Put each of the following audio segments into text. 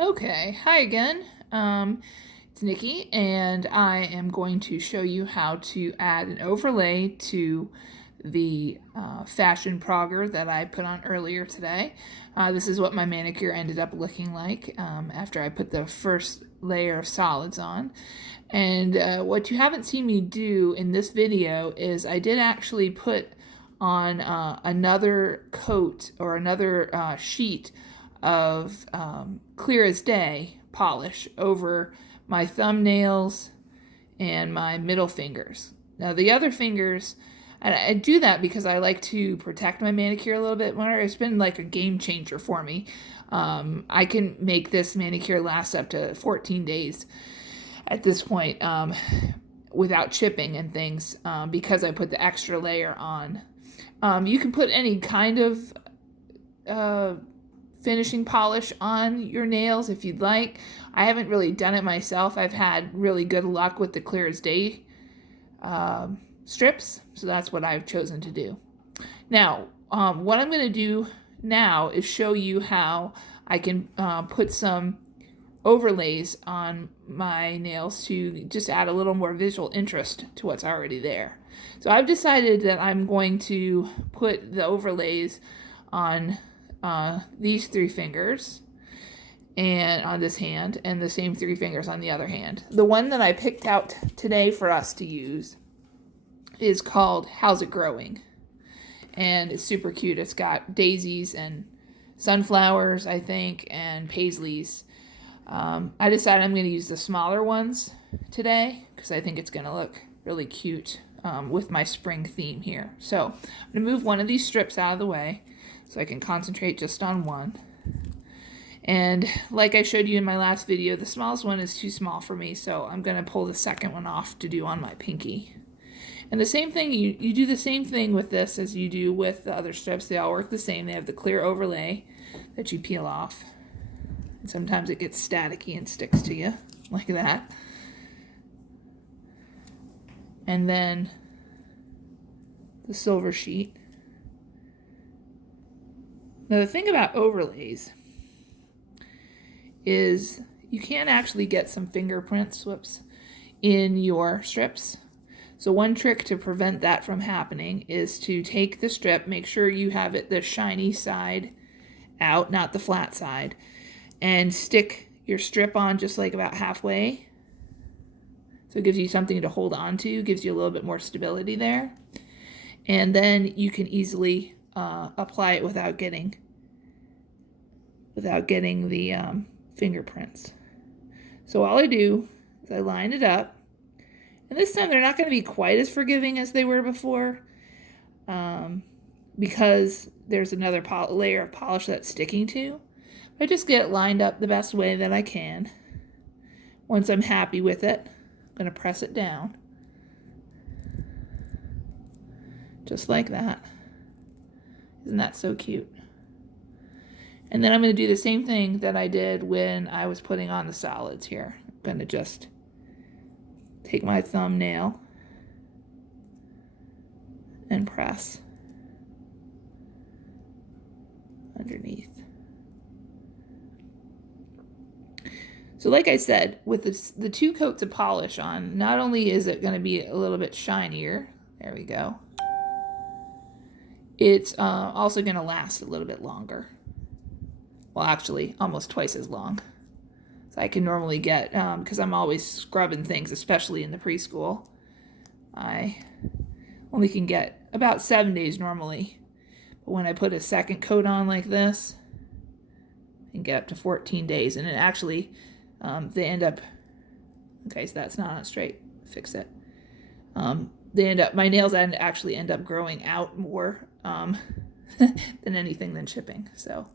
Okay, hi again. It's Nikki, and I am going to show you how to add an overlay to the fashion progger that I put on earlier today. This is what my manicure ended up looking like after I put the first layer of solids on. And what you haven't seen me do in this video is I did actually put on another coat or another sheet of clear as day polish over my thumbnails and my middle fingers. Now the other fingers, and I do that because I like to protect my manicure a little bit more. It's been like a game changer for me. I can make this manicure last up to 14 days at this point without chipping and things because I put the extra layer on. You can put any kind of finishing polish on your nails if you'd like. I haven't really done it myself. I've had really good luck with the clear as day strips, so that's what I've chosen to do. Now, what I'm going to do now is show you how I can put some overlays on my nails to just add a little more visual interest to what's already there. So I've decided that I'm going to put the overlays on these three fingers and on this hand, and the same three fingers on the other hand. The one that I picked out today for us to use is called How's It Growing? And it's super cute. It's got daisies and sunflowers, I think, and paisleys. I decided I'm going to use the smaller ones today because I think it's going to look really cute with my spring theme here. So I'm going to move one of these strips out of the way so I can concentrate just on one. And like I showed you in my last video, the smallest one is too small for me, so I'm going to pull the second one off to do on my pinky. And the same thing, you do the same thing with this as you do with the other strips. They all work the same. They have the clear overlay that you peel off. And sometimes it gets staticky and sticks to you, like that. And then the silver sheet. Now the thing about overlays is you can actually get some fingerprints, in your strips. So one trick to prevent that from happening is to take the strip, make sure you have it the shiny side out, not the flat side, and stick your strip on just like about halfway. So it gives you something to hold on to, gives you a little bit more stability there. And then you can easily apply it without getting the fingerprints. So all I do is I line it up, and this time they're not going to be quite as forgiving as they were before because there's another layer of polish that's sticking to. I just get it lined up the best way that I can. Once I'm happy with it, I'm going to press it down. Just like that. Isn't that so cute? And then I'm going to do the same thing that I did when I was putting on the solids here. I'm going to just take my thumbnail and press underneath. So like I said, with the two coats of polish on, not only is it going to be a little bit shinier, there we go, it's also going to last a little bit longer. Well, actually, almost twice as long. So I can normally get, because I'm always scrubbing things, especially in the preschool, I only can get about 7 days normally. But when I put a second coat on like this, I can get up to 14 days. And it actually, they end up, okay, so that's not on straight, fix it. My nails actually end up growing out more than anything than chipping, so.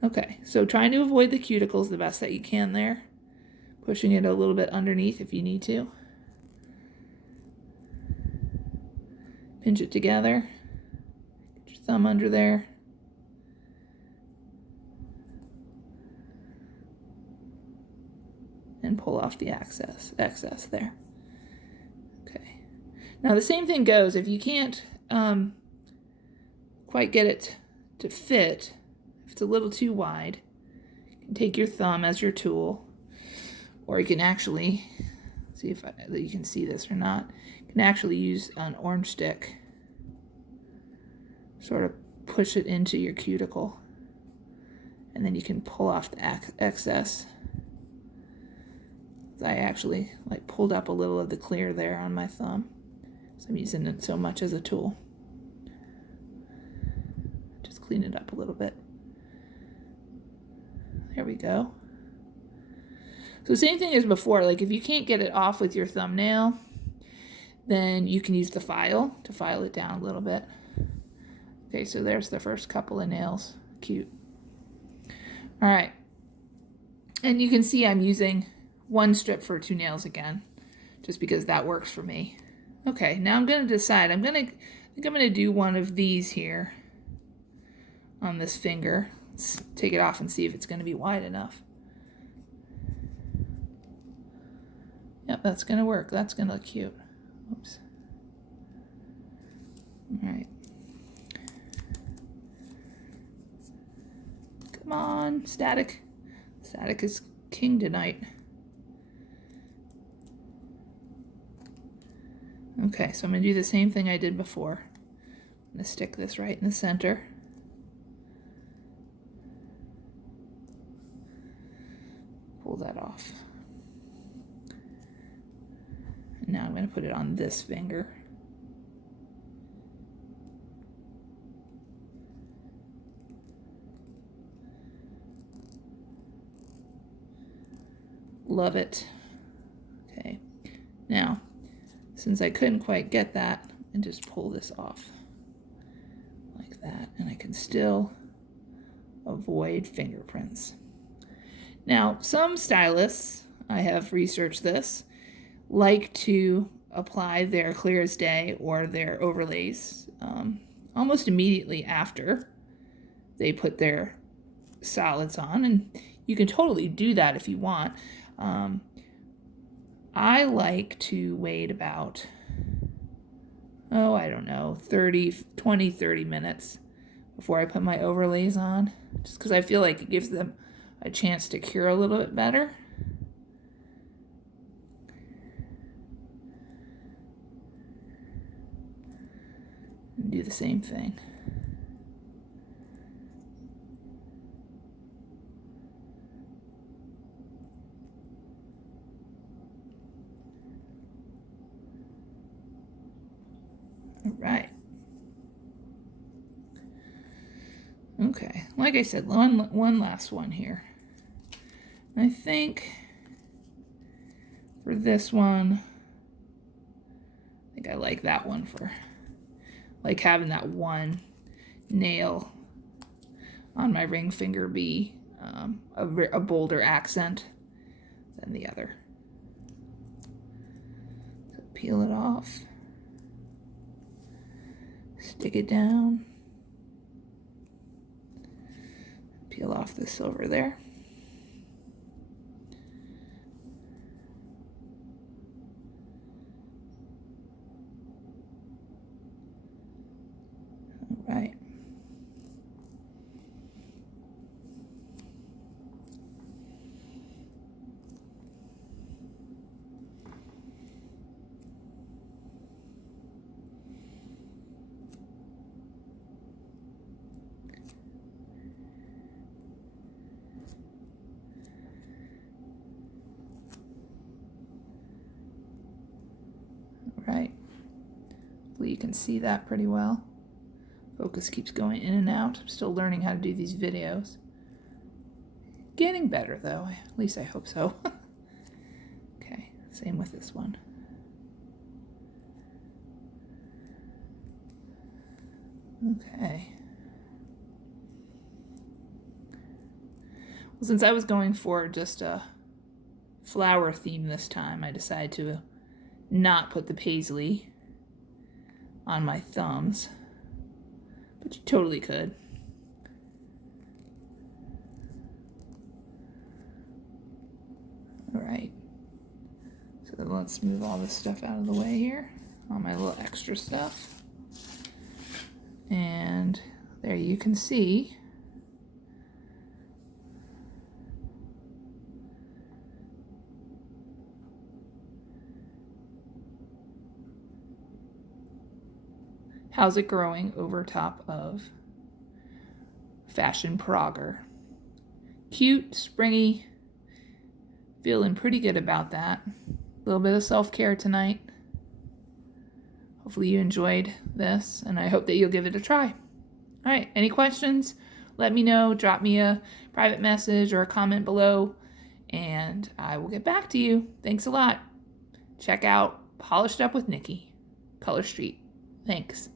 Okay, so trying to avoid the cuticles the best that you can there. Pushing it a little bit underneath if you need to. Pinch it together. Get your thumb under there. And pull off the excess there. Okay. Now the same thing goes if you can't quite get it to fit. If it's a little too wide, take your thumb as your tool, or you can actually, see if you can see this or not, you can actually use an orange stick, sort of push it into your cuticle, and then you can pull off the excess. I actually pulled up a little of the clear there on my thumb, so I'm using it so much as a tool. Just clean it up a little bit. There we go. So same thing as before, if you can't get it off with your thumbnail, then you can use the file to file it down a little bit. Okay, so there's the first couple of nails. Cute. All right. And you can see I'm using one strip for 2 nails again, just because that works for me. Okay, now I'm going to decide. I think I'm going to do one of these here on this finger. Let's take it off and see if it's going to be wide enough. Yep, that's going to work. That's going to look cute. Oops. All right. Come on, static. Static is king tonight. Okay, so I'm going to do the same thing I did before. I'm going to stick this right in the center. Pull that off. And now I'm going to put it on this finger. Love it. Okay, now, since I couldn't quite get that, and just pull this off like that, and I can still avoid fingerprints. Now, some stylists, I have researched this, like to apply their clear as day or their overlays almost immediately after they put their solids on, and you can totally do that if you want. I like to wait about, I don't know, 30 minutes before I put my overlays on, just because I feel like it gives them a chance to cure a little bit better. And do the same thing. All right. Okay, like I said, one last one here. I think for this one, I think I like that one for having that one nail on my ring finger be a bolder accent than the other. So peel it off, stick it down, peel off the silver there. All right. Right. Hopefully you can see that pretty well. Focus keeps going in and out. I'm still learning how to do these videos. Getting better though, at least I hope so. Okay, same with this one. Okay. Well, since I was going for just a flower theme this time, I decided to not put the paisley on my thumbs, but you totally could. All right, so then let's move all this stuff out of the way here, all my little extra stuff. And there you can see How's it growing over top of Fashion Prager? Cute, springy, feeling pretty good about that. A little bit of self-care tonight. Hopefully you enjoyed this, and I hope that you'll give it a try. All right, any questions? Let me know. Drop me a private message or a comment below, and I will get back to you. Thanks a lot. Check out Polished Up with Nikki, Color Street. Thanks.